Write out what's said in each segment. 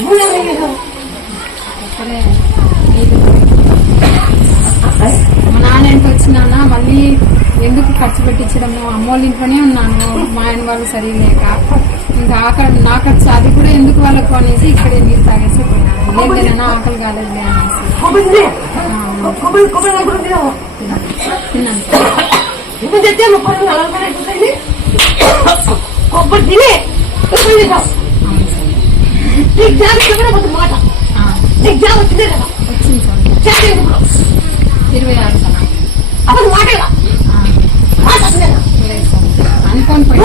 మా నాన్న ఇంటికి వచ్చినా మళ్ళీ ఎందుకు ఖర్చు పెట్టించడం, అమ్మోళ్ళ ఇంట్లోనే ఉన్నాను మా ఆయన వాళ్ళు సరిలేక, ఇంకా అక్కడ నా ఖర్చు అది కూడా ఎందుకు వాళ్ళకు అనేసి ఇక్కడే నీళ్ళు తాగేసి పోయినాను. లేదైనా ఆకలి కాలేదులే అనేసి తిన్నాను. కొబ్బరి తినే వచ్చింది సార్ 26 కన్నా అప్పుడు మాటగా అనుకోని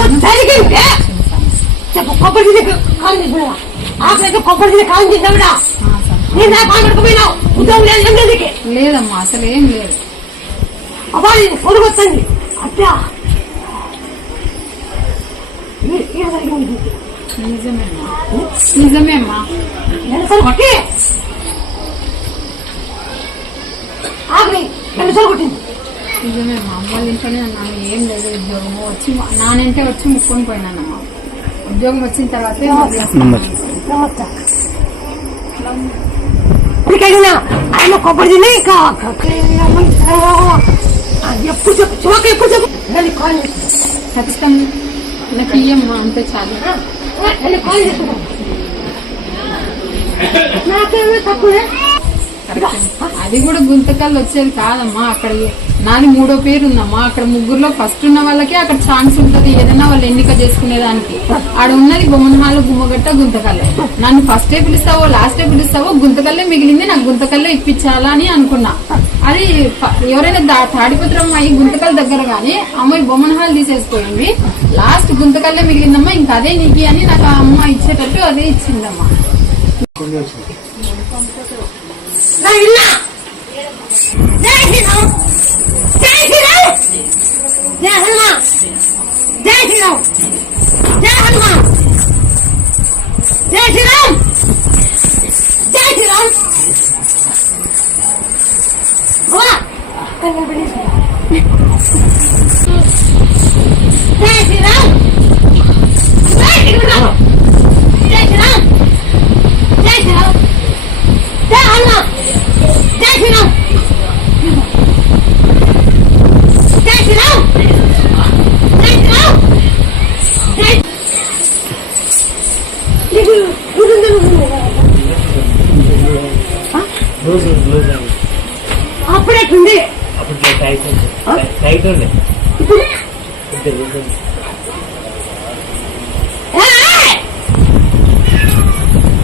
చెప్పు. కొబ్బరి తినే కాలం చేసినా ఆకలికి కొబ్బరి తినే కాలం చేసినావిడా? నేను నా కాలు పడుకుపోయినావు. ఉద్యోగం లేదు, ఏం లేదు. లేదమ్మా, అసలు ఏం లేదు. అబ్బా నేను పొదుగొచ్చండి అట్టా నిజమేమ్మా. కొట్టి ఆగి 2 సార్లు కొట్టింది. నిజమేమ్మా, అమ్మాళ్ళ ఇంట్లోనే ఉన్నాను. ఏం లేదు ఉద్యోగము. వచ్చి నానంటే వచ్చి ముక్కొని పోయినానమ్మా. ఉద్యోగం వచ్చిన తర్వాత ఆయన కొబ్బరి తిని ఎప్పుడు చెప్పు చోక ఎప్పుడు చెప్పు ఖచ్చితంగా నాకు ఇయ్యమ్మా, అంతే చాలు. నాకేమీ తక్కువే. అది కూడా గుంతకల్లు వచ్చేది కాదమ్మా. అక్కడ నాది 3వ పేరు ఉందమ్మా. అక్కడ ముగ్గురులో ఫస్ట్ ఉన్న వాళ్ళకే అక్కడ ఛాన్స్ ఉంటది ఏదైనా వాళ్ళు ఎన్నిక చేసుకునేదానికి. ఆడ ఉన్నది బొమ్మనహాలు, గుమ్మగట్ట, గుంతకల్లే. నన్ను ఫస్టే పిలుస్తావో లాస్టే పిలుస్తావో గుంతకల్లే మిగిలింది, నాకు గుంతకల్లే ఇప్పించాలా అని అనుకున్నా. అది ఎవరైనా తాడిపత్రమ్మ ఈ గుంతకల్ దగ్గర గానీ అమ్మాయి బొమ్మనహాలు తీసేసిపోయింది. లాస్ట్ గుంతకల్లే మిగిలిందమ్మా, ఇంకా అదే నీకి అని నాకు ఆ అమ్మ ఇచ్చేటట్టు అదే ఇచ్చిందమ్మా. అప్పుడే అప్పుడు టైట్ ఉండే